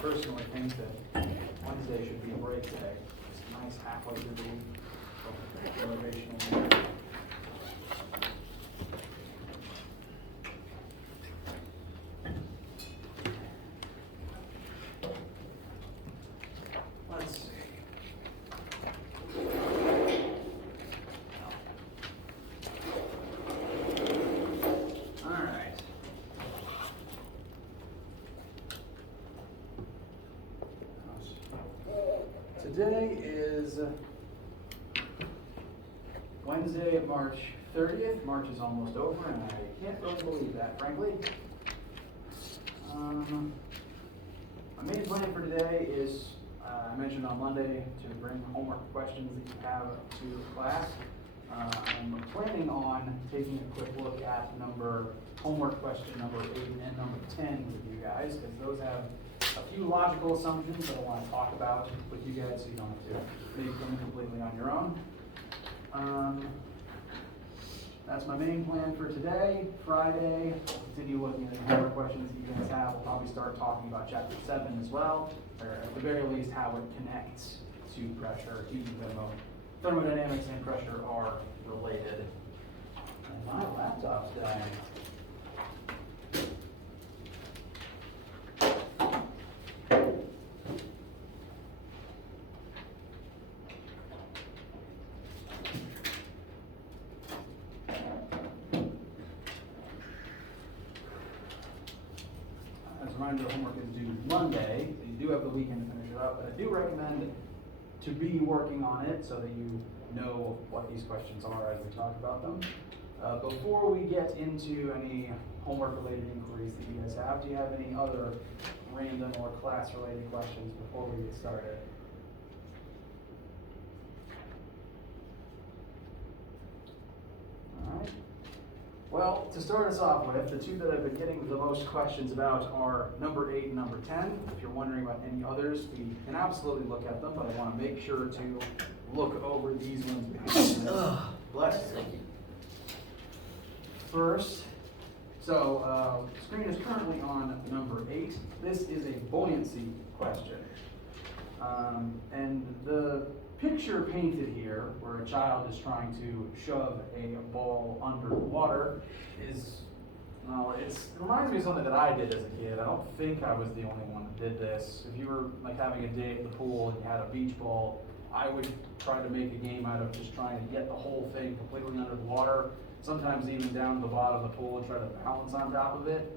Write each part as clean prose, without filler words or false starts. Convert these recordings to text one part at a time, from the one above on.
personally think that Wednesday should be a break day. It's a nice halfway through the week. Motivational day. Let's see. All right. Today is Wednesday, March 30th. March is almost over, and I can't really believe that, frankly. My main plan for today is, I mentioned on Monday, to bring homework questions that you have to class. I'm planning on taking a quick look at homework question number 8 and number 10 with you guys, because those have a few logical assumptions that I want to talk about with you guys so you don't have to make them completely on your own. That's my main plan for today. Friday, I'll continue looking at the homework questions that you guys have. We'll probably start talking about Chapter 7 as well, or at the very least how it connects to pressure, heat and thermodynamics and pressure are related. And my laptop's dying. Reminder, homework is due Monday, so you do have the weekend to finish it up, but I do recommend to be working on it so that you know what these questions are as we talk about them. Before we get into any homework-related inquiries that you guys have, do you have any other random or class-related questions before we get started? All right. Well, to start us off with, the two that I've been getting the most questions about are number 8 and number 10. If you're wondering about any others, we can absolutely look at them, but I want to make sure to look over these ones behind me. Bless you. First, so the screen is currently on number 8. This is a buoyancy question. And the picture painted here, where a child is trying to shove a ball under the water, is, well, it reminds me of something that I did as a kid. I don't think I was the only one that did this. If you were like having a day at the pool and you had a beach ball, I would try to make a game out of just trying to get the whole thing completely under the water, sometimes even down to the bottom of the pool and try to balance on top of it.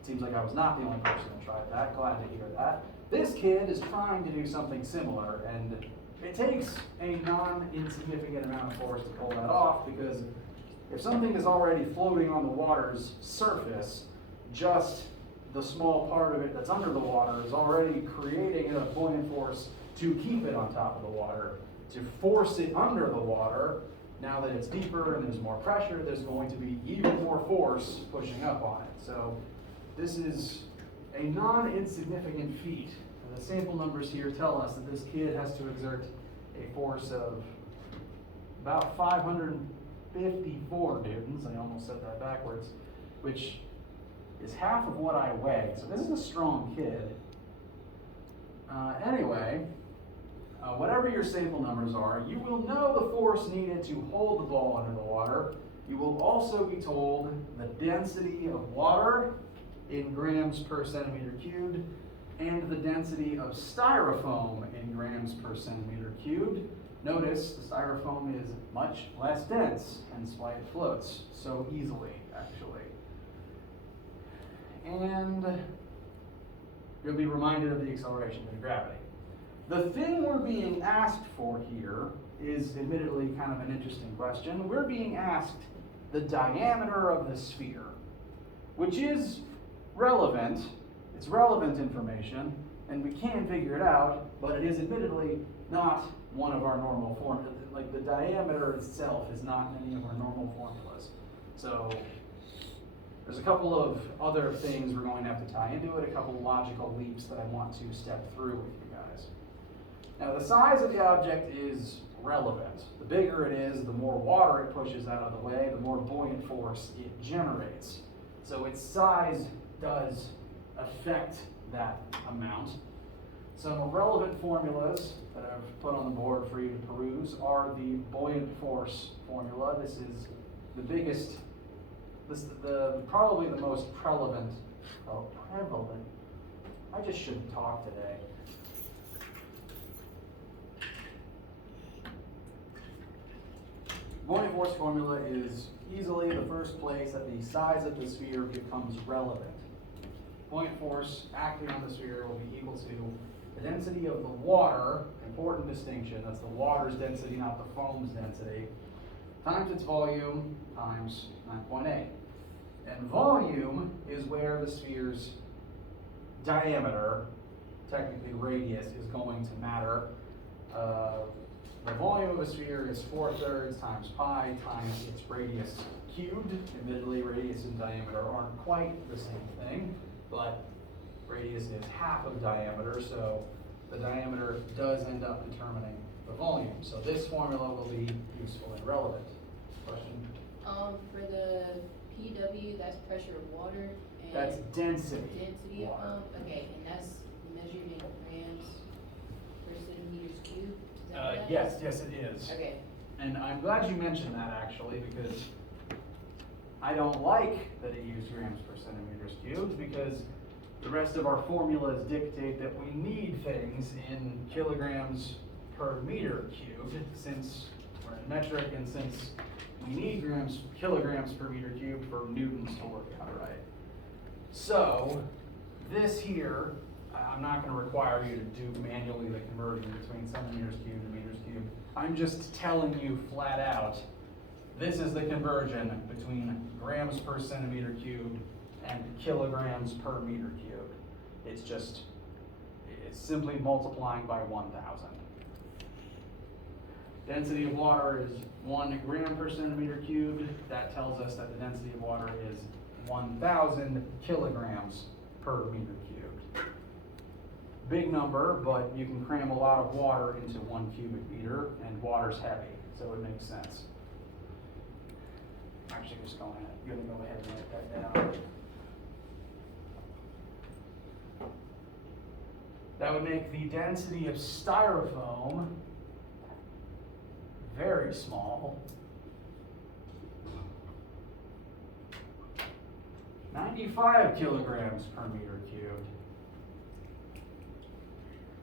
It seems like I was not the only person that tried that. Glad to hear that. This kid is trying to do something similar, and it takes a non-insignificant amount of force to pull that off, because if something is already floating on the water's surface, just the small part of it that's under the water is already creating enough buoyant force to keep it on top of the water. To force it under the water, now that it's deeper and there's more pressure, there's going to be even more force pushing up on it. So this is a non-insignificant feat. The sample numbers here tell us that this kid has to exert a force of about 554 newtons. I almost said that backwards, which is half of what I weigh. So this is a strong kid. Anyway, whatever your sample numbers are, you will know the force needed to hold the ball under the water. You will also be told the density of water in grams per centimeter cubed, and the density of styrofoam in grams per centimeter cubed. Notice the styrofoam is much less dense, hence why it floats so easily, actually. And you'll be reminded of the acceleration due to gravity. The thing we're being asked for here is admittedly kind of an interesting question. We're being asked the diameter of the sphere, which is relevant. It's relevant information, and we can figure it out, but it is admittedly not one of our normal formulas. Like, the diameter itself is not any of our normal formulas. So there's a couple of other things we're going to have to tie into it, a couple of logical leaps that I want to step through with you guys. Now, the size of the object is relevant. The bigger it is, the more water it pushes out of the way, the more buoyant force it generates. So its size does affect that amount. Some relevant formulas that I've put on the board for you to peruse are the buoyant force formula. This is the biggest, probably the most prevalent. I just shouldn't talk today. Buoyant force formula is easily the first place that the size of the sphere becomes relevant. Buoyant force acting on the sphere will be equal to the density of the water, important distinction, that's the water's density, not the foam's density, times its volume times 9.8. And volume is where the sphere's diameter, technically radius, is going to matter. The volume of a sphere is 4/3 times pi times its radius cubed. Admittedly, radius and diameter aren't quite the same thing, but radius is half of diameter, so the diameter does end up determining the volume. So this formula will be useful and relevant. Question? For the PW, that's pressure of water. And that's density. Density of pump. Okay, and that's measured in grams per centimeters cubed. Is that what that Yes, is? yes it is. Okay. And I'm glad you mentioned that actually, because I don't like that it used grams per centimeters cubed, because the rest of our formulas dictate that we need things in kilograms per meter cubed, since we're in metric and since we need kilograms per meter cubed for newtons to work out right. So this here, I'm not going to require you to do manually the conversion between centimeters cubed and meters cubed. I'm just telling you flat out, this is the conversion between grams per centimeter cubed and kilograms per meter cubed. It's simply multiplying by 1,000. Density of water is 1 gram per centimeter cubed. That tells us that the density of water is 1,000 kilograms per meter cubed. Big number, but you can cram a lot of water into 1 cubic meter, and water's heavy, so it makes sense. I'm actually just gonna go ahead and write that down. That would make the density of styrofoam very small. 95 kilograms per meter cubed.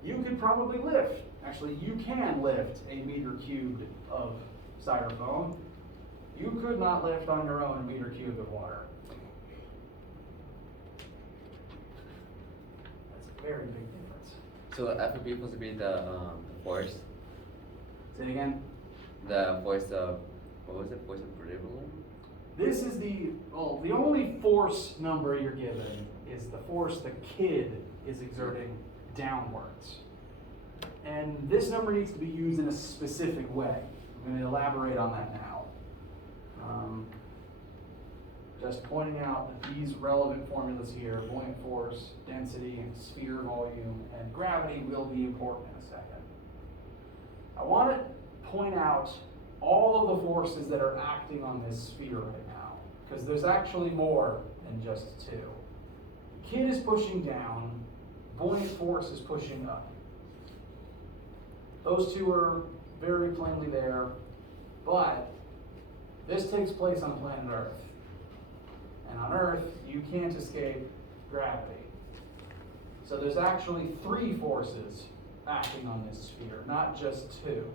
You could probably lift, actually you can lift a meter cubed of styrofoam. You could not lift on your own a meter cubed of water. That's a very big difference. So F would be supposed to be the force. Say it again. The force of, what was it? Force of gravity? This is the only force number you're given is the force the kid is exerting downwards. And this number needs to be used in a specific way. I'm going to elaborate on that now. Just pointing out that these relevant formulas here, buoyant force, density, sphere volume, and gravity will be important in a second. I want to point out all of the forces that are acting on this sphere right now, because there's actually more than just two. The kid is pushing down, buoyant force is pushing up. Those two are very plainly there, but this takes place on planet Earth. And on Earth, you can't escape gravity. So there's actually 3 forces acting on this sphere, not just 2.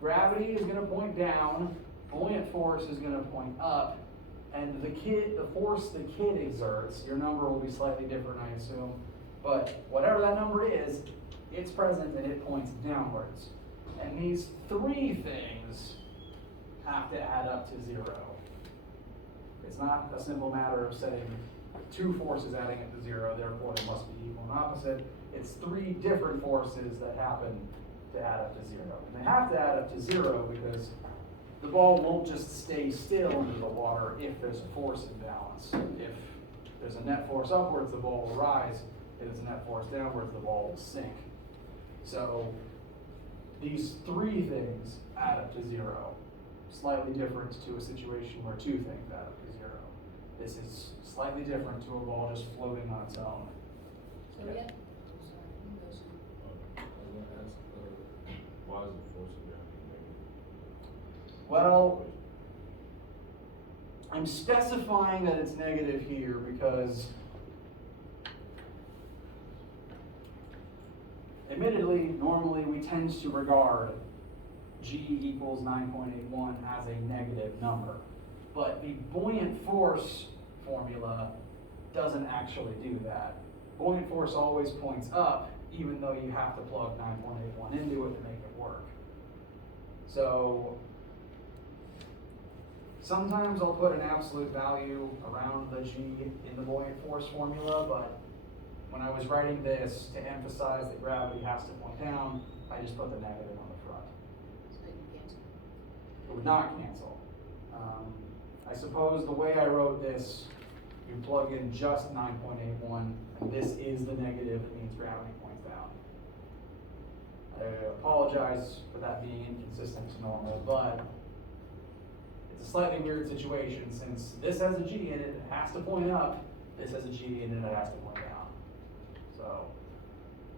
Gravity is going to point down, buoyant force is going to point up, and the force the kid exerts, your number will be slightly different, I assume, but whatever that number is, it's present and it points downwards. And these 3 things have to add up to 0. It's not a simple matter of setting 2 forces adding up to 0, therefore they must be equal and opposite. It's 3 different forces that happen to add up to 0. And they have to add up to 0 because the ball won't just stay still in the water if there's a force imbalance. If there's a net force upwards, the ball will rise. If there's a net force downwards, the ball will sink. So these 3 things add up to 0. Slightly different to a situation where 2 things add up to 0. This is slightly different to a ball just floating on its own. So we got gonna ask, why is the force of gravity negative? Well, I'm specifying that it's negative here because admittedly, normally we tend to regard G equals 9.81 as a negative number. But the buoyant force formula doesn't actually do that. Buoyant force always points up, even though you have to plug 9.81 into it to make it work. So sometimes I'll put an absolute value around the G in the buoyant force formula, but when I was writing this to emphasize that gravity has to point down, I just put the negative on the front. So you cancel. It would not cancel. I suppose the way I wrote this, you plug in just 9.81, and this is the negative, it means gravity points down. I apologize for that being inconsistent to normal, but it's a slightly weird situation since this has a G in it, it has to point up, this has a G in it, it has to point down. So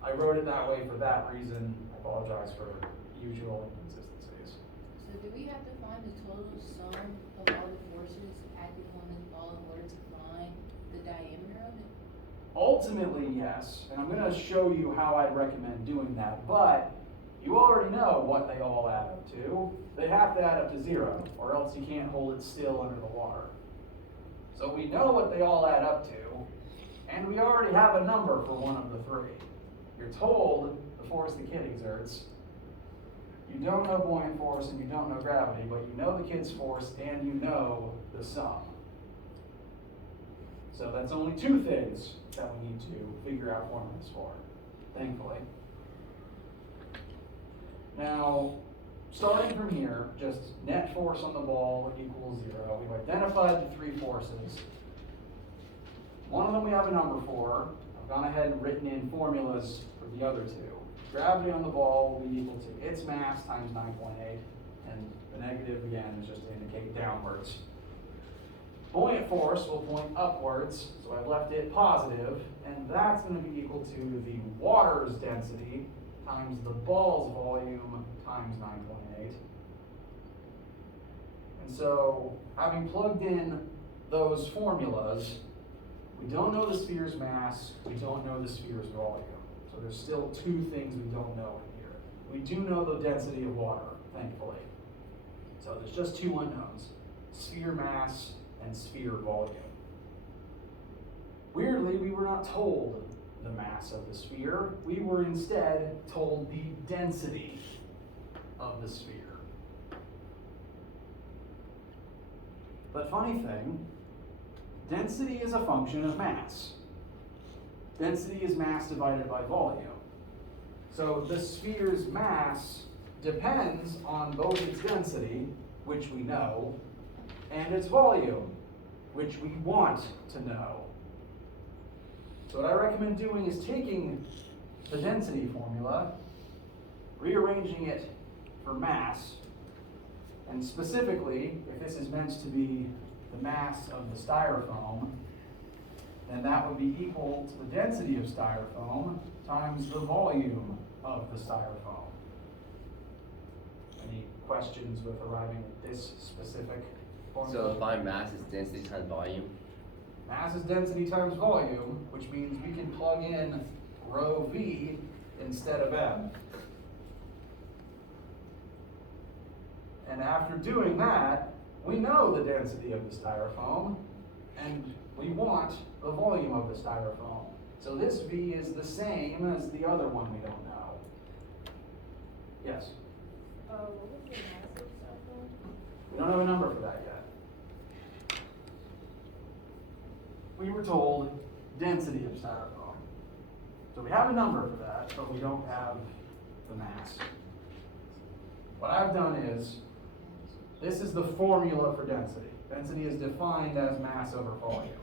I wrote it that way for that reason. I apologize for usual inconsistencies. So do we have to find the total sum of all the forces acting on this ball in order to find the diameter of it? Ultimately, yes, and I'm going to show you how I'd recommend doing that, but you already know what they all add up to. They have to add up to 0, or else you can't hold it still under the water. So we know what they all add up to, and we already have a number for one of the three. You're told the force the kid exerts. You don't know buoyant force and you don't know gravity, but you know the kid's force and you know the sum. So that's only two things that we need to figure out formulas for, thankfully. Now, starting from here, just net force on the ball equals 0. We've identified the three forces. One of them we have a number for. I've gone ahead and written in formulas for the other two. Gravity on the ball will be equal to its mass times 9.8, and the negative, again, is just to indicate downwards. Buoyant force will point upwards, so I've left it positive, and that's going to be equal to the water's density times the ball's volume times 9.8. And so, having plugged in those formulas, we don't know the sphere's mass, we don't know the sphere's volume. So there's still two things we don't know in here. We do know the density of water, thankfully. So there's just two unknowns, sphere mass and sphere volume. Weirdly, we were not told the mass of the sphere. We were instead told the density of the sphere. But funny thing, density is a function of mass. Density is mass divided by volume. So the sphere's mass depends on both its density, which we know, and its volume, which we want to know. So what I recommend doing is taking the density formula, rearranging it for mass, and specifically, if this is meant to be the mass of the styrofoam, then that would be equal to the density of styrofoam times the volume of the styrofoam. Any questions with arriving at this specific formula? So find mass is density times volume. Mass is density times volume, which means we can plug in rho v instead of m. And after doing that, we know the density of the styrofoam, and we want the volume of the styrofoam. So this v is the same as the other one we don't know. Yes? What was the mass of styrofoam? We don't have a number for that yet. We were told density of styrofoam. So we have a number for that, but we don't have the mass. What I've done is, this is the formula for density. Density is defined as mass over volume.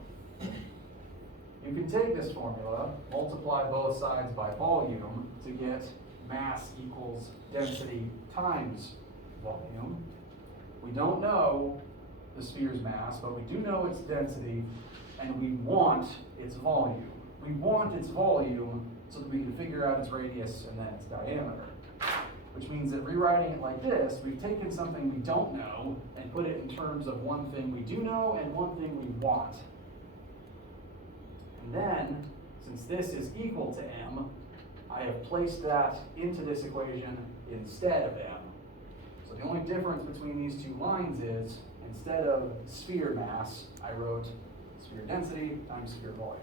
You can take this formula, multiply both sides by volume to get mass equals density times volume. We don't know the sphere's mass, but we do know its density, and we want its volume. We want its volume so that we can figure out its radius and then its diameter. Which means that rewriting it like this, we've taken something we don't know and put it in terms of one thing we do know and one thing we want. And then, since this is equal to m, I have placed that into this equation instead of m. So the only difference between these two lines is, instead of sphere mass, I wrote sphere density times sphere volume.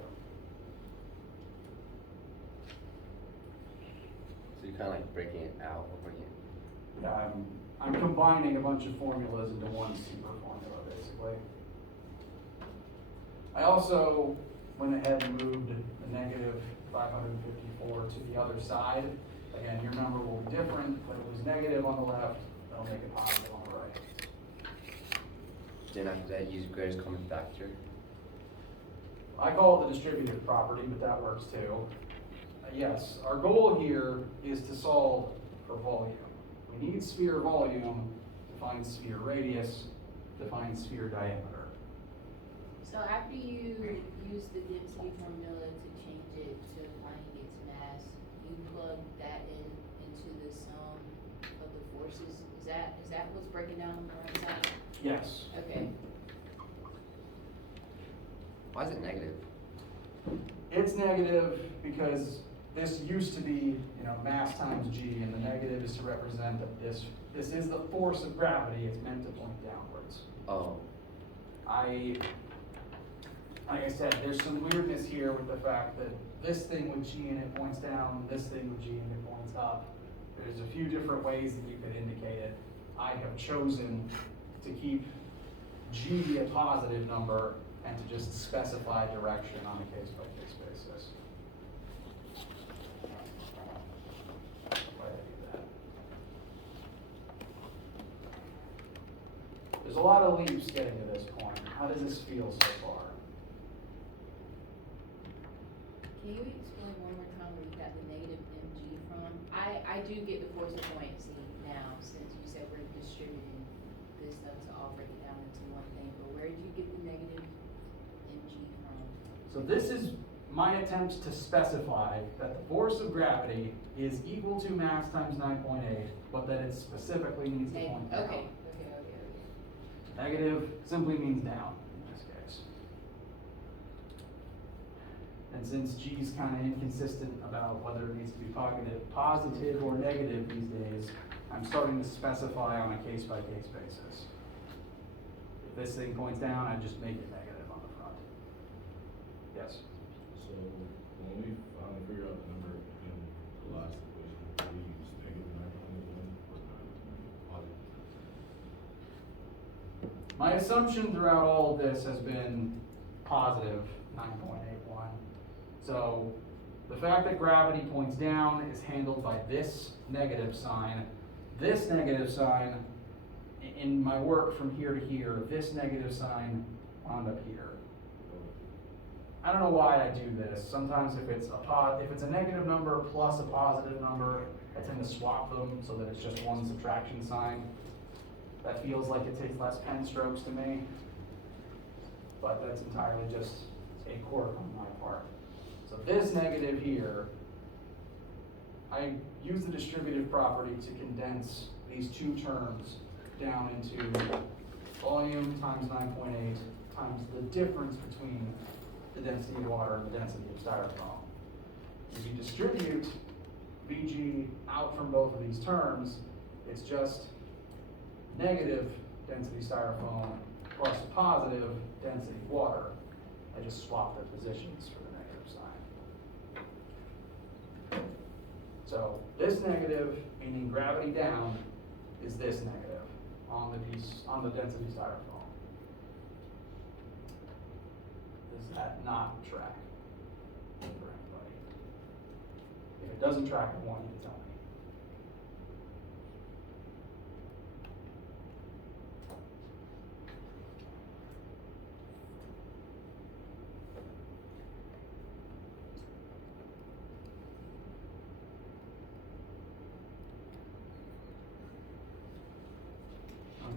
So you're kind of like breaking it out or bringing it. Yeah, I'm combining a bunch of formulas into one super formula, basically. I also went ahead and moved the negative 554 to the other side. Again, your number will be different, but it was negative on the left, that'll make it positive on the right. Then after that, use greatest common factor. I call it the distributive property, but that works too. Yes, our goal here is to solve for volume. We need sphere volume to find sphere radius, to find sphere diameter. So after you use the density formula to change it to find its mass, you plug that into the sum of the forces. Is that what's breaking down on the right side? Yes. Okay. Why is it negative? It's negative because this used to be, mass times g, and the negative is to represent that this is the force of gravity. It's meant to point downwards. Oh. Like I said, there's some weirdness here with the fact that this thing with g in it points down, this thing with g in it points up. There's a few different ways that you could indicate it. I have chosen to keep g a positive number and to just specify direction on a case-by-case basis. Why did I do that? There's a lot of leaps getting to this point. How does this feel so far? Can you explain one more time where you got the negative mg from? I do get the force of buoyancy now, since you said we're distributing this stuff to all break it down into one thing, but where did you get the negative mg from? So this is my attempt to specify that the force of gravity is equal to mass times 9.8, but that it specifically needs to point down. Okay. Negative simply means down in this case. And since g is kind of inconsistent about whether it needs to be positive or negative these days, I'm starting to specify on a case-by-case basis. If this thing points down, I just make it negative on the front. Yes? So when we finally figure out the number in the last equation, we use negative 9.81 or positive? My assumption throughout all of this has been positive 9.81. So the fact that gravity points down is handled by this negative sign. This negative sign, in my work from here to here, this negative sign wound up here. I don't know why I do this. Sometimes if it's a negative number plus a positive number, I tend to swap them so that it's just one subtraction sign. That feels like it takes less pen strokes to me, but that's entirely just a quirk on my part. So this negative here, I use the distributive property to condense these two terms down into volume times 9.8 times the difference between the density of water and the density of styrofoam. If you distribute Vg out from both of these terms, it's just negative density styrofoam plus positive density water. I just swap their positions for the negative sign. So this negative, meaning gravity down, is this negative on the density styrofoam. Does that not track for anybody? If it doesn't track, I want you to tell me.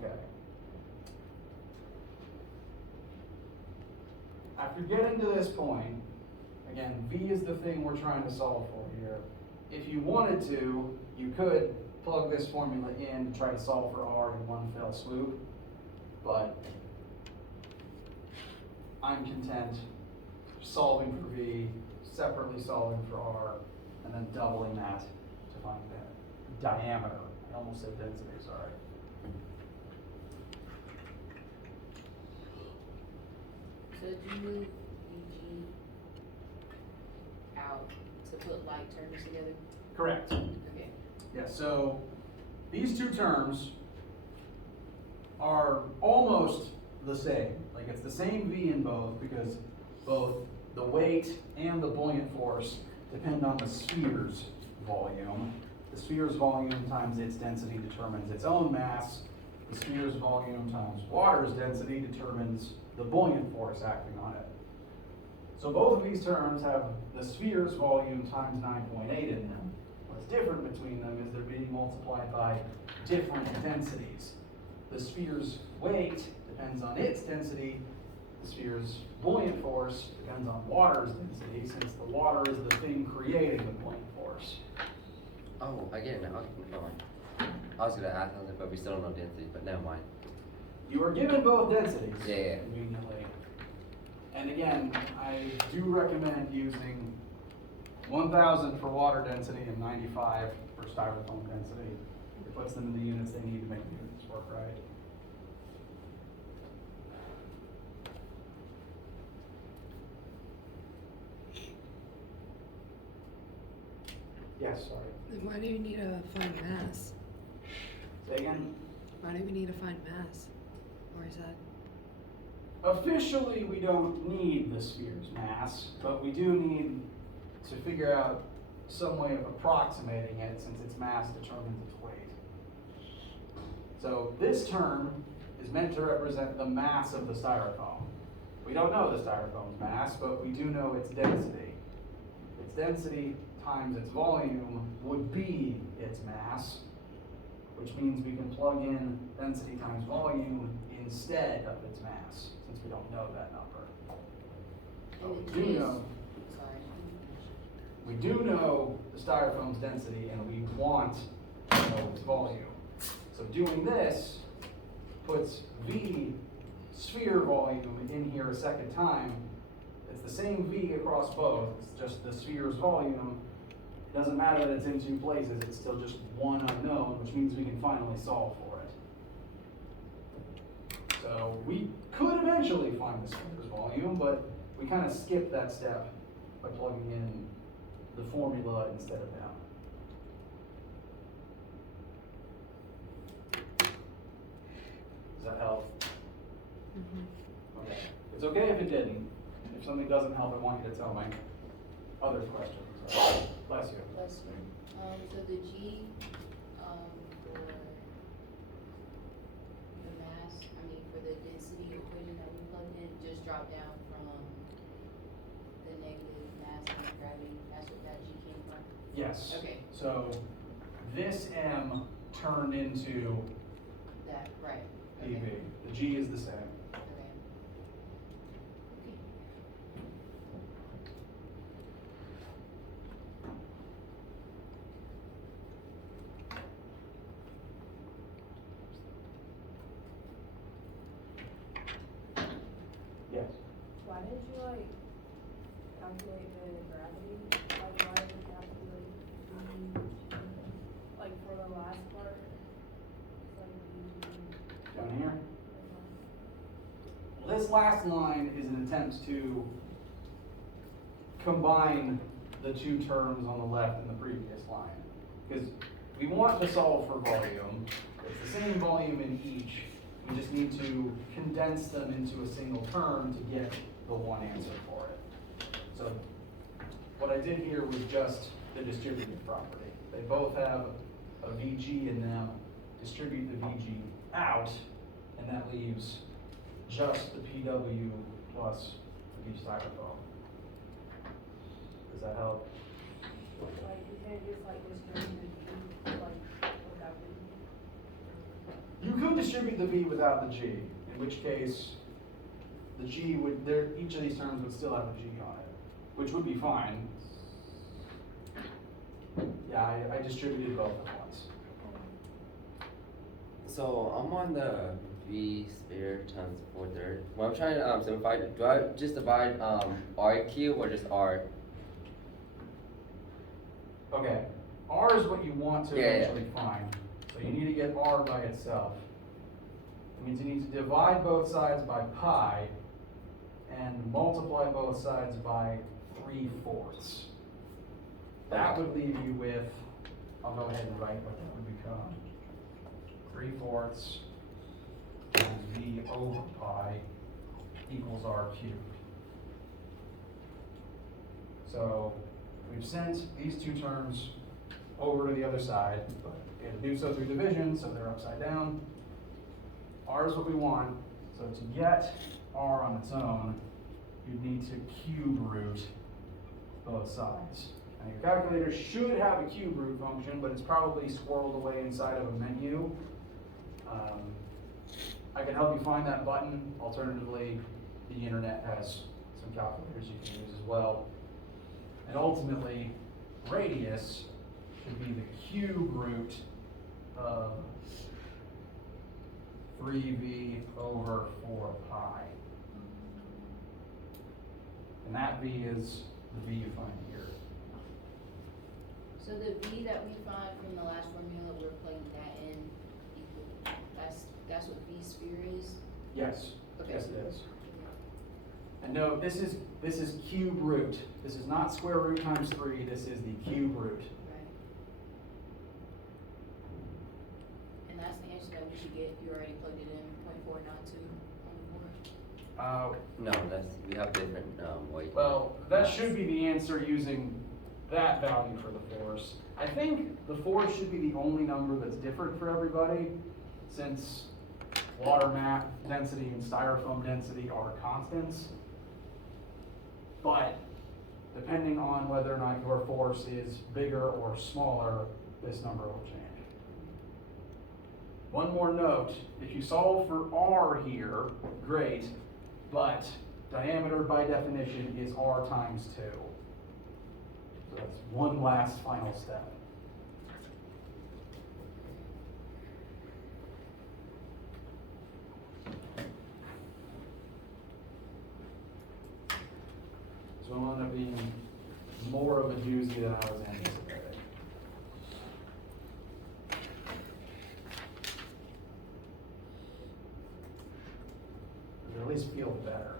Okay. After getting to this point, Again, V is the thing we're trying to solve for here. If you wanted to, you could plug this formula in to try to solve for R in one fell swoop, but I'm content solving for V, separately solving for R, and then doubling that to find the diameter. I almost said density, sorry. So did you move EG out to put like terms together? Correct. Okay. Yeah, so these two terms are almost the same. Like it's the same V in both because both the weight and the buoyant force depend on the sphere's volume. The sphere's volume times its density determines its own mass. The sphere's volume times water's density determines the buoyant force acting on it. So both of these terms have the sphere's volume times 9.8 in them. What's different between them is they're being multiplied by different densities. The sphere's weight depends on its density. The sphere's buoyant force depends on water's density, since the water is the thing creating the buoyant force. Oh, again, never mind. I was gonna ask something, but we still don't know density, but never mind. You are given both densities Yeah. conveniently. And again, I do recommend using 1,000 for water density and 95 for styrofoam density. It puts them in the units they need to make the units work right. Yes, sorry. Then why do you need to find mass? Say again? Why do we need to find mass? Or is that? Officially, we don't need the sphere's mass, but we do need to figure out some way of approximating it since its mass determines its weight. So this term is meant to represent the mass of the styrofoam. We don't know the styrofoam's mass, but we do know its density. Its density times its volume would be its mass, which means we can plug in density times volume instead of its mass, since we don't know that number. But And we the do G is- know, Sorry. we do know the styrofoam's density, and we want to know its volume. So doing this puts V sphere volume in here a second time. It's the same V across both, it's just the sphere's volume. It doesn't matter that it's in two places, it's still just one unknown, which means we can finally solve for it. So we could eventually find the sphere's volume, but we kind of skipped that step by plugging in the formula instead of down. Does that help? Okay. It's okay if it didn't. If something doesn't help, I want you to tell me. Other questions? Bless you. Bless you. So the G, for the mass, for the density equation that we plugged in, just dropped down from the negative mass and gravity. That's what that G came from? Yes. Okay. So this M turned into That, right. PV. Okay. The G is the same. Okay. Yes. Why did you calculate the gravity? Why did you have to for the last part? It's Down here. Well, this last line is an attempt to combine the two terms on the left and the previous line. Because we want to solve for volume. It's the same volume in each. We just need to condense them into a single term to get the one answer for it. So what I did here was just the distributive property. They both have a VG in them. Distribute the VG out, and that leaves just the PW plus the V styrofoam. Does that help? you can't just distribute the without the You could distribute the V without the G, in which case the G would, each of these terms would still have a G on it. which would be fine. Yeah, I distributed both at once. So I'm on the V sphere times 4/3. When I'm trying to simplify, do I just divide R cube or just R? Okay, R is what you want to Yeah, yeah. eventually find. So you need to get R by itself. It means you need to divide both sides by pi and multiply both sides by 3/4. That would leave you with, I'll go ahead and write what that would become. 3/4 times V over pi equals R cubed. So we've sent these two terms over to the other side, but we had to do so through division, so they're upside down. R is what we want, so to get R on its own, you'd need to cube root both sides. Now your calculator should have a cube root function, but it's probably squirreled away inside of a menu. I can help you find that button. Alternatively, the internet has some calculators you can use as well. And ultimately, radius should be the cube root of 3V over 4 pi. And that V is the V you find here. So the V that we find from the last formula, we're plugging that in equal, that's what V sphere is? Yes, Okay. yes it is. And no, this is cube root. This is not square root times 3, this is the cube root. Right. And that's the answer that we should get, you already plugged it in, 0.492 on the board. No, we have different weight. Well, that should be the answer using that value for the force. I think the force should be the only number that's different for everybody, since water mass density and styrofoam density are constants. But depending on whether or not your force is bigger or smaller, this number will change. One more note, if you solve for R here, great, but diameter by definition is R times 2. So that's one last final step. So it'll end up being more of a doozy than I was anticipating. Or at least feel better.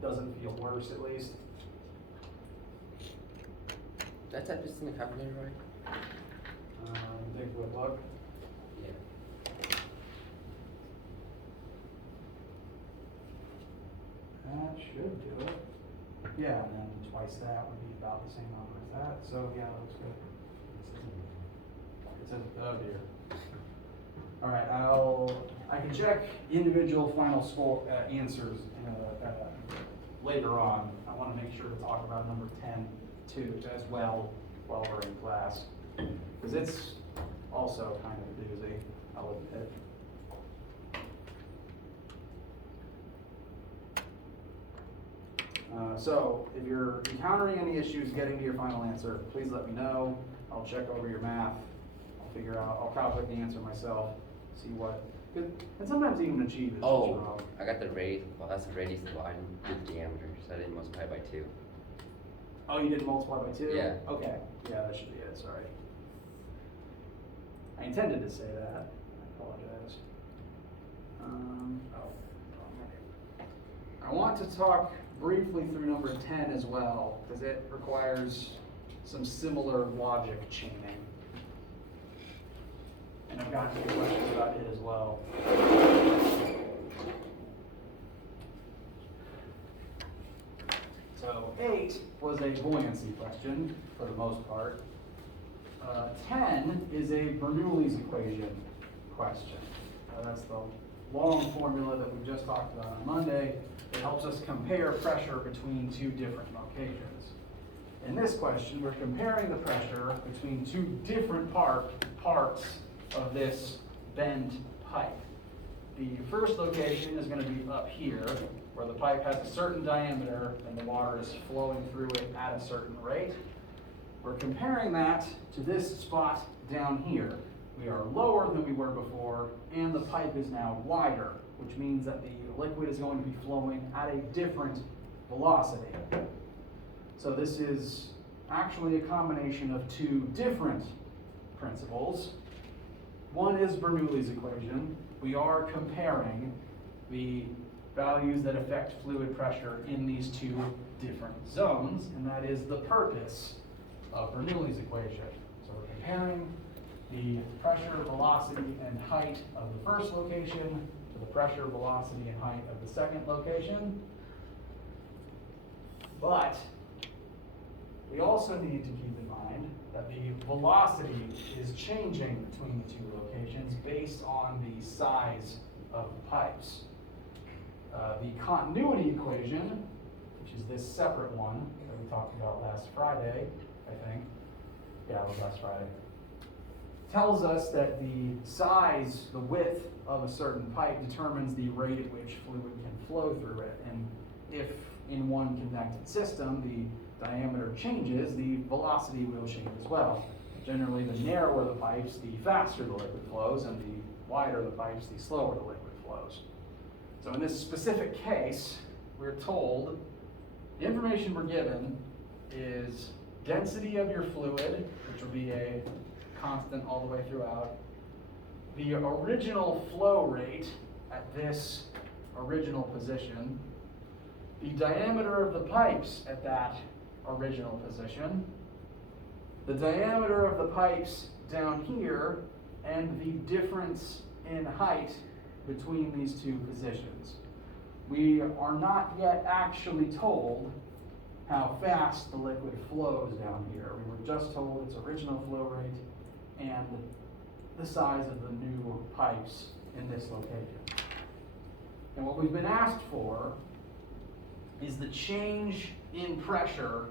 Doesn't feel worse, at least. That type is in the calculator, right? Take a quick look. Yeah. That should do it. Yeah, and then twice that would be about the same number as that. So yeah, that looks good. It's a, oh dear. All right, I can check individual final score answers later on. I want to make sure to talk about number 10 too as well while we're in class, because it's also kind of a doozy, I'll admit. So if you're encountering any issues getting to your final answer, please let me know. I'll check over your math. I'll calculate the answer myself, see what, and sometimes even achieve is just Oh, wrong. I got the radius. Well, that's the radius divided with diameter, so I didn't multiply by 2. Oh, you did multiply by 2? Yeah. Okay, yeah, that should be it, sorry. I intended to say that, I apologize. I want to talk briefly through number 10 as well, because it requires some similar logic chaining. And I've gotten some questions about it as well. So 8 was a buoyancy question, for the most part. 10 is a Bernoulli's equation question. That's the long formula that we just talked about on Monday. It helps us compare pressure between two different locations. In this question, we're comparing the pressure between two different parts of this bent pipe. the first location is gonna be up here, where the pipe has a certain diameter and the water is flowing through it at a certain rate. We're comparing that to this spot down here. We are lower than we were before, and the pipe is now wider, which means that the liquid is going to be flowing at a different velocity. So this is actually a combination of two different principles. One is Bernoulli's equation. We are comparing the values that affect fluid pressure in these two different zones, and that is the purpose of Bernoulli's equation. So we're comparing the pressure, velocity, and height of the first location to the pressure, velocity, and height of the second location. But we also need to keep in mind that the velocity is changing between the two locations based on the size of the pipes. The continuity equation, which is this separate one that we talked about last Friday, I think. Yeah, it was last Friday. Tells us that the size, the width of a certain pipe determines the rate at which fluid can flow through it. And if in one connected system the diameter changes, the velocity will change as well. Generally, the narrower the pipes, the faster the liquid flows, and the wider the pipes, the slower the liquid flows. So in this specific case, we're told the information we're given is density of your fluid, which will be a constant all the way throughout, the original flow rate at this original position, the diameter of the pipes at that original position, the diameter of the pipes down here, and the difference in height between these two positions. We are not yet actually told how fast the liquid flows down here. We were just told its original flow rate and the size of the new pipes in this location. And what we've been asked for is the change in pressure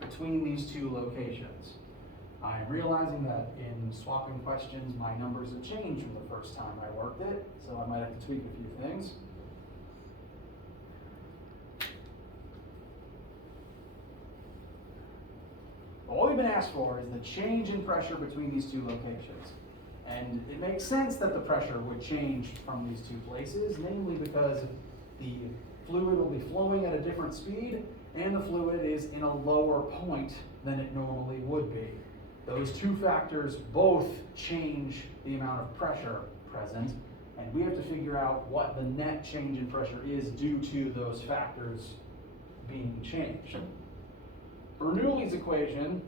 between these two locations. I'm realizing that in swapping questions, my numbers have changed from the first time I worked it, so I might have to tweak a few things. But what we've been asked for is the change in pressure between these two locations. And it makes sense that the pressure would change from these two places, namely because the fluid will be flowing at a different speed, and the fluid is in a lower point than it normally would be. Those two factors both change the amount of pressure present, and we have to figure out what the net change in pressure is due to those factors being changed. Bernoulli's equation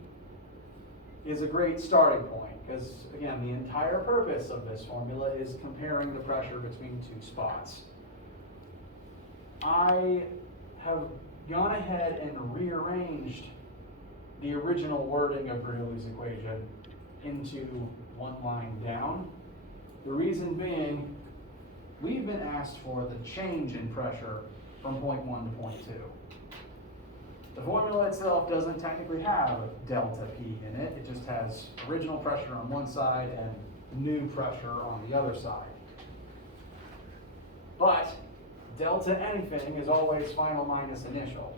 is a great starting point, because again, the entire purpose of this formula is comparing the pressure between two spots. I have gone ahead and rearranged the original wording of Bernoulli's equation into one line down. The reason being, we've been asked for the change in pressure from point 1 to point 2. The formula itself doesn't technically have delta P in it. It just has original pressure on one side and new pressure on the other side. But delta anything is always final minus initial.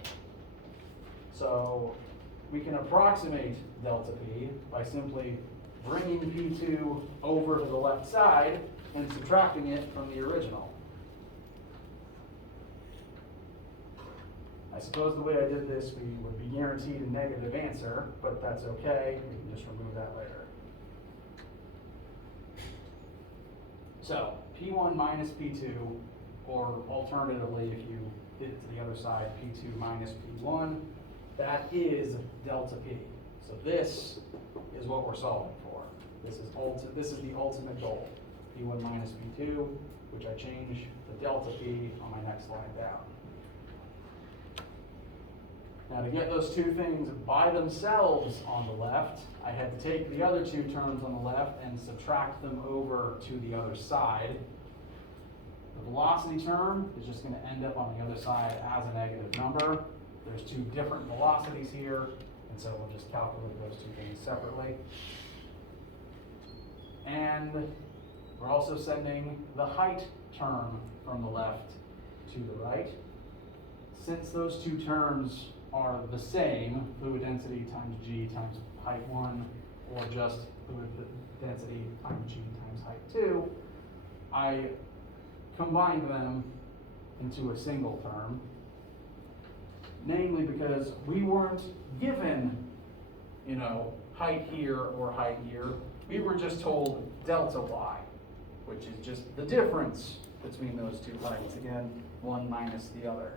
So we can approximate delta P by simply bringing P2 over to the left side and subtracting it from the original. I suppose the way I did this, we would be guaranteed a negative answer, but that's okay. We can just remove that later. So P1 minus P2, or alternatively, if you did it to the other side, P2 minus P1, that is delta P. So this is what we're solving for. This is the ultimate goal. P1 minus P2, which I change the delta P on my next line down. Now to get those two things by themselves on the left, I had to take the other two terms on the left and subtract them over to the other side. The velocity term is just going to end up on the other side as a negative number. There's two different velocities here, and so we'll just calculate those two things separately. And We're also sending the height term from the left to the right. Since those two terms are the same, fluid density times G times height 1, or just fluid density times G times height 2, I combined them into a single term, namely because we weren't given, height here or height here. We were just told delta y, which is just the difference between those two heights. Again, one minus the other.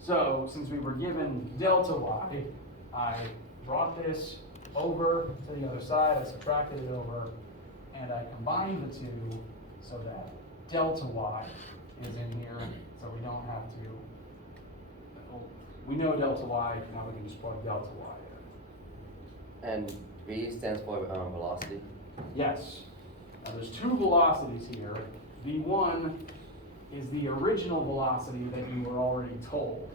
So, since we were given delta y, I brought this over to the other side, I subtracted it over, and I combined the two so that delta y is in here, so we don't have to, we know delta y, now we can just plug delta y in. And V stands for velocity. Yes. Now there's two velocities here. V1 is the original velocity that you were already told.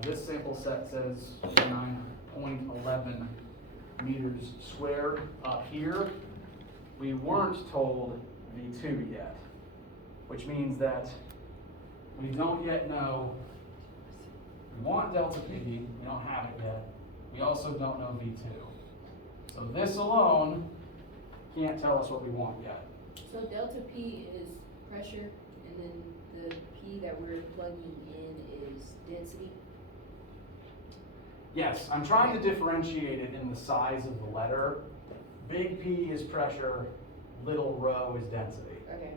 This sample set says 9.11 meters squared up here. We weren't told V2 yet, which means that we don't yet know. We want delta P, we don't have it yet. We also don't know V2. So this alone can't tell us what we want yet. So delta P is pressure, and then the P that we're plugging in is density? Yes, I'm trying to differentiate it in the size of the letter. Big P is pressure, little rho is density. Okay.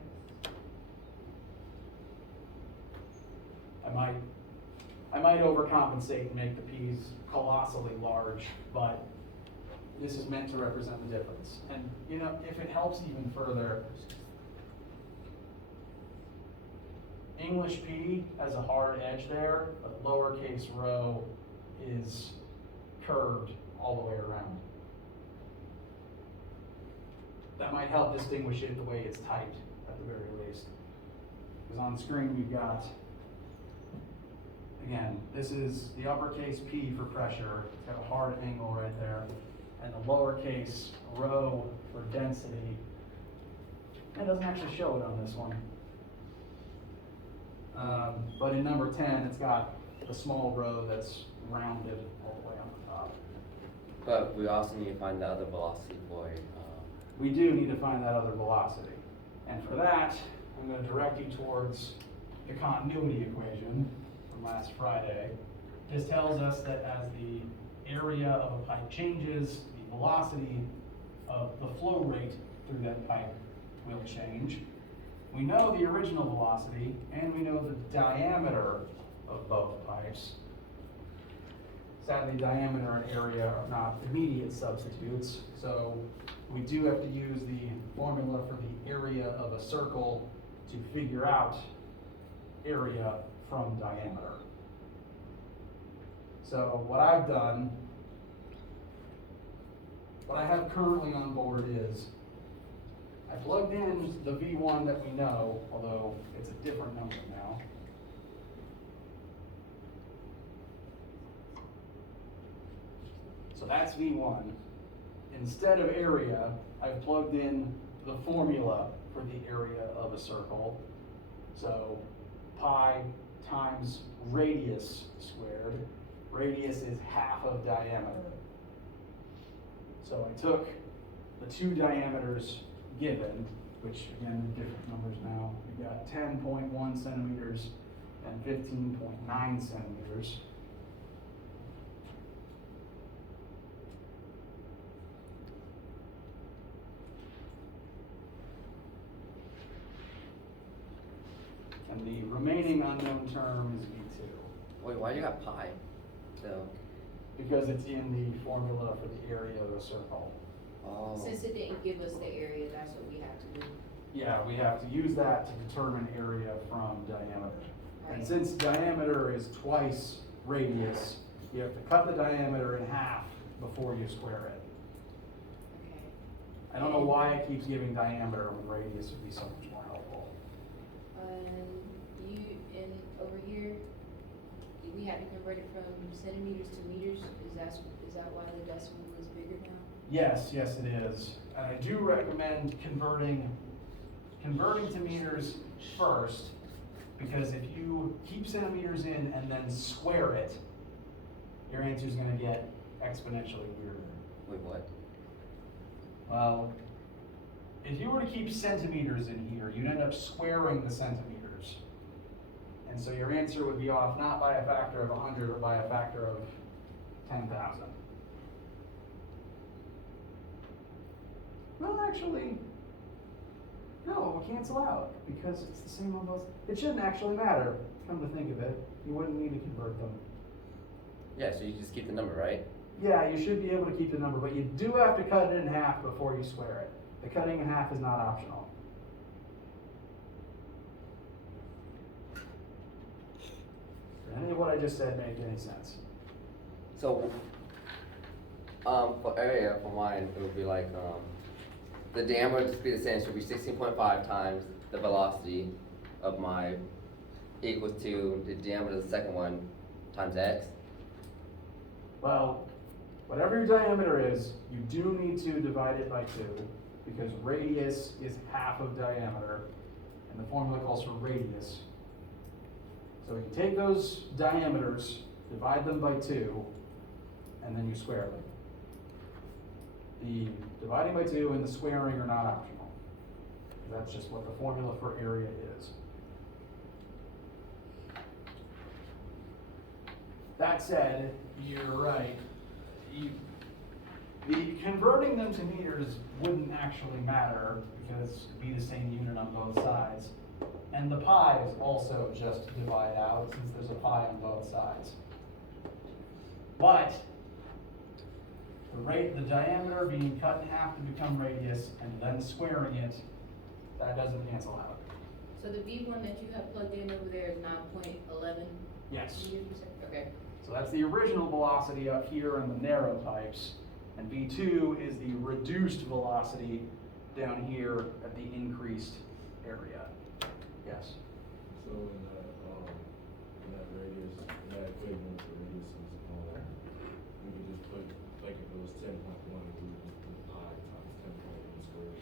I might overcompensate and make the P's colossally large, but this is meant to represent the difference. And if it helps even further, English P has a hard edge there, but lowercase rho is curved all the way around. That might help distinguish it the way it's typed at the very least. Because on screen we've got, again, this is the uppercase P for pressure. It's got a hard angle right there. And the lowercase rho for density. It doesn't actually show it on this one. But in number 10, it's got the small rho that's rounded all the way on the top. But we also need to find the other velocity for We do need to find that other velocity. And for that, I'm going to direct you towards the continuity equation from last Friday. This tells us that as the area of a pipe changes, the velocity of the flow rate through that pipe will change. We know the original velocity, and we know the diameter of both pipes. Sadly, diameter and area are not immediate substitutes, so we do have to use the formula for the area of a circle to figure out area from diameter. So what I've done, what I have currently on board is I plugged in the V1 that we know, although it's a different number now. So that's V1. Instead of area, I've plugged in the formula for the area of a circle. So pi times radius squared. Radius is half of diameter. So I took the two diameters given, which again are different numbers now. We've got 10.1 centimeters and 15.9 centimeters. And the remaining unknown term is V2. Wait, why do you got pi? So. Because it's in the formula for the area of a circle. Oh. Since it didn't give us the area, that's what we have to do. Yeah, we have to use that to determine area from diameter. And Right. since diameter is twice radius, you have to cut the diameter in half before you square it. Okay. I don't know why it keeps giving diameter when radius would be so much more helpful. And over here, we had to convert it from centimeters to meters. Is that why the decimal is bigger now? Yes, yes it is. And I do recommend converting to meters first, because if you keep centimeters in and then square it, your answer is gonna get exponentially weirder. Wait, what? Well, if you were to keep centimeters in here, you'd end up squaring the centimeters. And so your answer would be off not by a factor of 100, but by a factor of 10,000. Well, actually, no, it will cancel out because it's the same on both. It shouldn't actually matter, come to think of it. You wouldn't need to convert them. Yeah, so you just keep the number, right? Yeah, you should be able to keep the number, but you do have to cut it in half before you square it. The cutting in half is not optional. Does any of what I just said make any sense? So, for area, for mine, it would be like, the diameter would just be the same, so it would be 16.5 times the velocity of my equals to the diameter of the second one times x. Well, whatever your diameter is, you do need to divide it by 2, because radius is half of diameter, and the formula calls for radius. So you take those diameters, divide them by 2, and then you square them. The dividing by 2 and the squaring are not optional. That's just what the formula for area is. That said, you're right. The converting them to meters wouldn't actually matter because it'd be the same unit on both sides. And the pi is also just divide out since there's a pi on both sides. But the diameter being cut in half to become radius and then squaring it, that doesn't cancel out. So the V1 that you have plugged in over there is 9.11 Yes. meters per second? Okay. So that's the original velocity up here in the narrow pipes, and V2 is the reduced velocity down here at the increased area. Yes. So in that radius, in that equation for radius is, we could just put, like if it was 10.1, we would just put pi times 10.1 squared.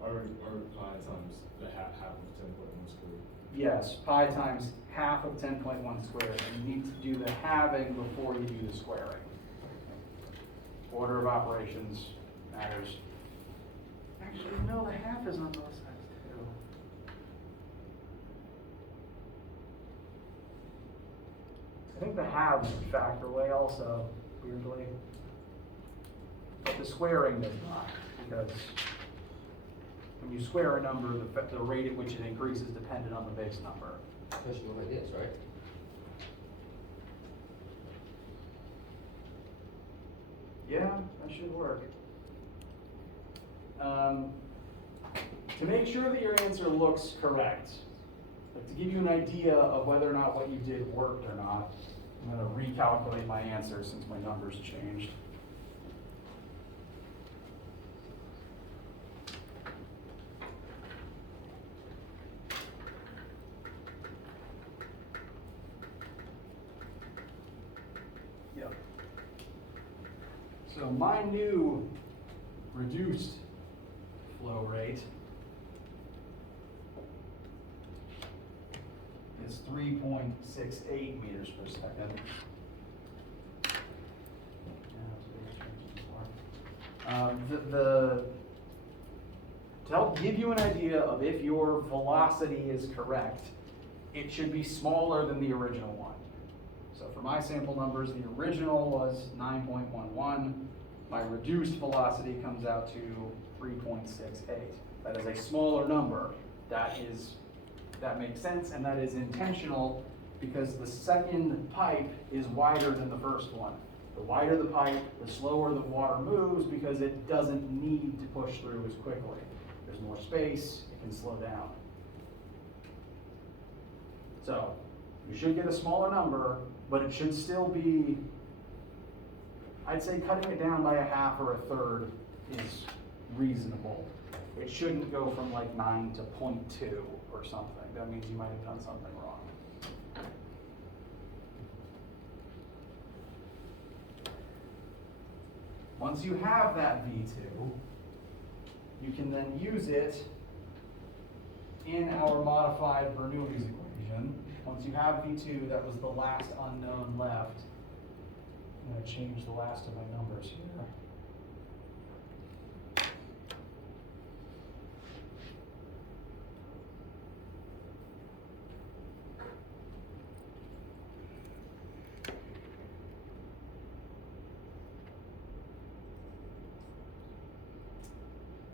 Or pi times the half of 10.1 squared. Yes, pi times half of 10.1 squared, and you need to do the halving before you do the squaring. Order of operations matters. Actually, no, the half is on both sides too. I think the halves factor away also, weirdly. But the squaring does not, because when you square a number, the rate at which it increases dependent on the base number. Especially like this, right? Yeah, that should work. To make sure that your answer looks correct, like to give you an idea of whether or not what you did worked or not, I'm going to recalculate my answer since my numbers changed. Yep. So my new reduced flow rate is 3.68 meters per second. To help give you an idea of if your velocity is correct, it should be smaller than the original one. So for my sample numbers, the original was 9.11. My reduced velocity comes out to 3.68. That is a smaller number. That makes sense, and that is intentional because the second pipe is wider than the first one. The wider the pipe, the slower the water moves because it doesn't need to push through as quickly. There's more space, it can slow down. So, you should get a smaller number, but it should still be, I'd say cutting it down by a half or a third is reasonable. It shouldn't go from like 9 to 0.2 or something. That means you might have done something wrong. Once you have that V2, you can then use it in our modified Bernoulli's equation. Once you have V2, that was the last unknown left. I'm going to change the last of my numbers here.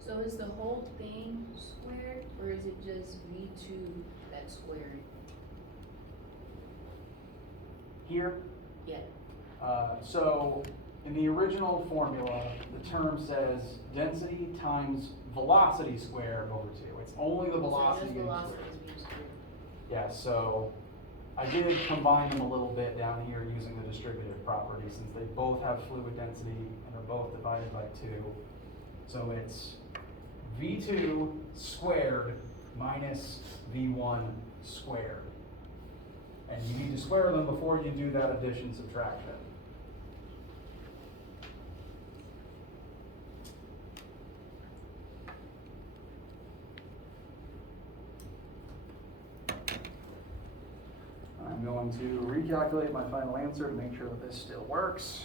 So is the whole thing squared, or is it just V2 that's squared? Here, Yeah. so in the original formula, the term says density times velocity squared over 2. It's only the velocity. So just in velocity squared. is V squared. Yeah, so I did combine them a little bit down here using the distributive property since they both have fluid density and are both divided by 2. So it's V2 squared minus V1 squared. And you need to square them before you do that addition subtraction. I'm going to recalculate my final answer to make sure that this still works.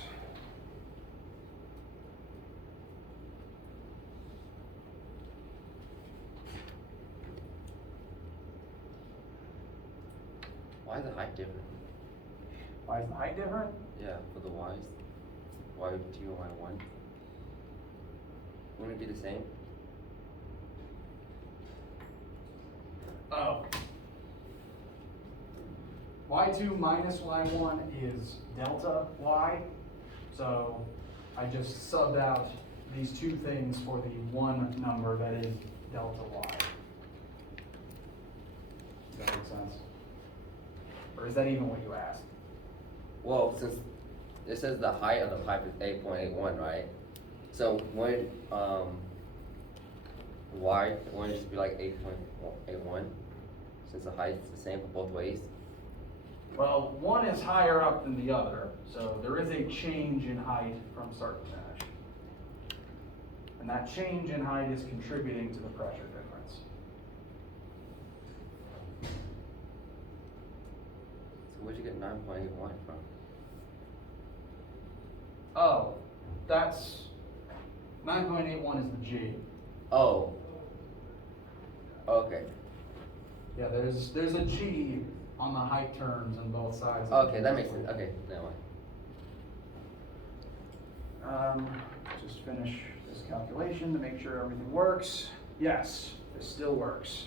Why is the height different? Why is the height different? Yeah, for the Y's. Y2 and Y1. Wouldn't it be the same? Oh. Y2 minus Y1 is delta Y. So I just subbed out these two things for the one number that is delta Y. Does that make sense? Or is that even what you asked? Well, since it says the height of the pipe is 8.81, right? So when Y wouldn't it just be like 8.81 since the height's the same for both ways? Well, one is higher up than the other, so there is a change in height from start to finish. And that change in height is contributing to the pressure difference. So where'd you get 9.81 from? Oh, that's 9.81 is the G. Oh. Okay. Yeah, there's a G on the height terms on both sides. Okay, that makes sense. Okay, never mind. Just finish this calculation to make sure everything works. Yes, this still works.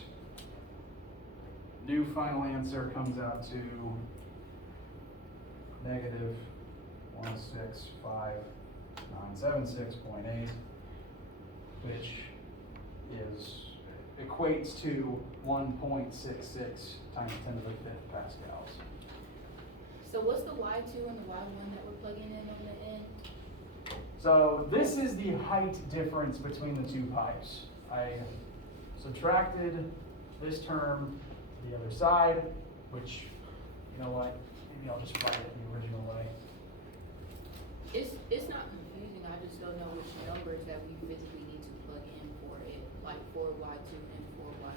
New final answer comes out to negative 165,976.8, which equates to 1.66 times 10 to the 5th pascals. So what's the Y2 and the Y1 that we're plugging in on the end? So this is the height difference between the two pipes. I subtracted this term to the other side, which, you know what, maybe I'll just write it the original way. It's not confusing, I just don't know which numbers that we physically need to plug in for it, like for Y2 and for Y1.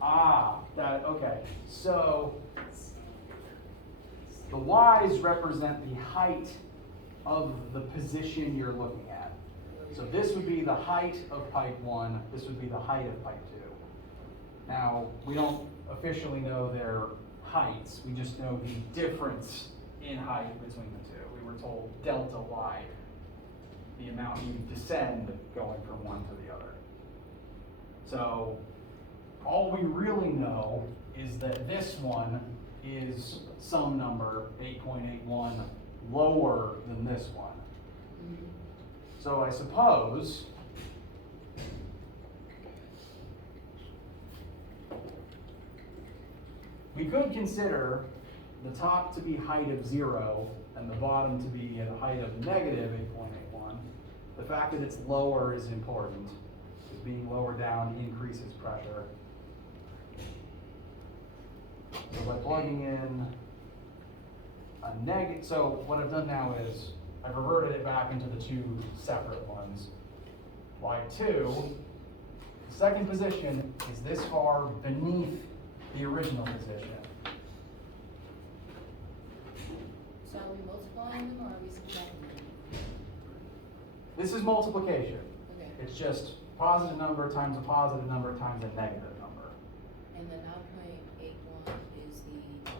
Ah, okay. So the Y's represent the height of the position you're looking at. So this would be the height of pipe 1, this would be the height of pipe 2. Now, we don't officially know their heights, we just know the difference in height between the two. We were told delta Y, the amount you descend going from one to the other. So all we really know is that this one is some number, 8.81, lower than this one. So I suppose we could consider the top to be height of 0 and the bottom to be at a height of negative 8.81. The fact that it's lower is important, because being lower down increases pressure. So by plugging in a negative, so what I've done now is I've reverted it back into the two separate ones. Y2, the second position is this far beneath the original position. So are we multiplying them or are we subtracting them? This is multiplication. Okay, It's just positive number times a positive number times a negative number. and the 9.81 is the,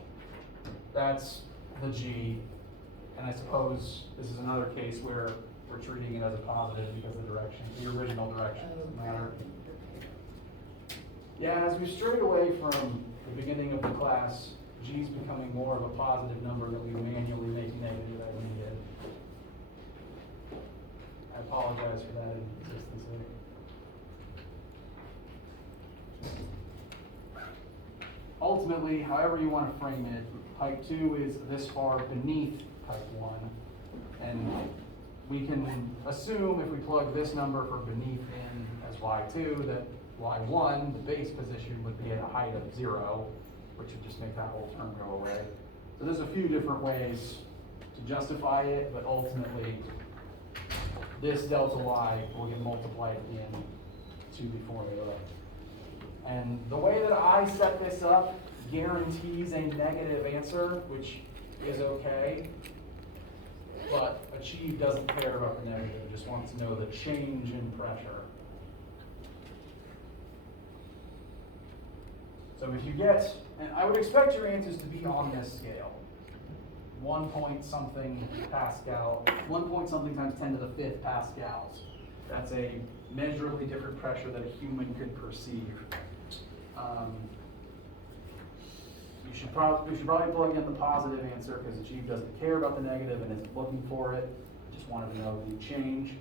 That's the G. And I suppose this is another case where we're treating it as a positive because the original direction doesn't matter. okay. Yeah, as we strayed away from the beginning of the class, G's becoming more of a positive number that we manually make negative as needed. I apologize for that inconsistency. Ultimately, however you want to frame it, type 2 is this far beneath type 1. And we can assume if we plug this number for beneath in as y2, that y1, the base position, would be at a height of 0, which would just make that whole term go away. So there's a few different ways to justify it, but ultimately, this delta y will get multiplied into the formula. And the way that I set this up guarantees a negative answer, which is okay. But Ch5 doesn't care about the negative, just wants to know the change in pressure. So if you get, and I would expect your answers to be on this scale. 1 point something Pascal, 1 point something times 10 to the 5th Pascals. That's a measurably different pressure that a human could perceive. We should probably plug in the positive answer because Ch5 doesn't care about the negative and isn't looking for it. Just wanted to know the change.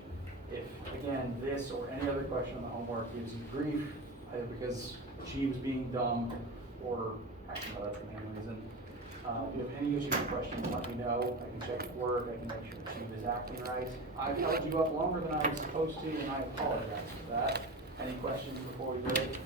If, again, this or any other question on the homework gives you grief, either because Ch5 is being dumb or, actually, no, that's the main reason. If you have any issues or questions, let me know. I can check work, I can make sure the Ch5 is acting right. I've held you up longer than I was supposed to, and I apologize for that. Any questions before we break?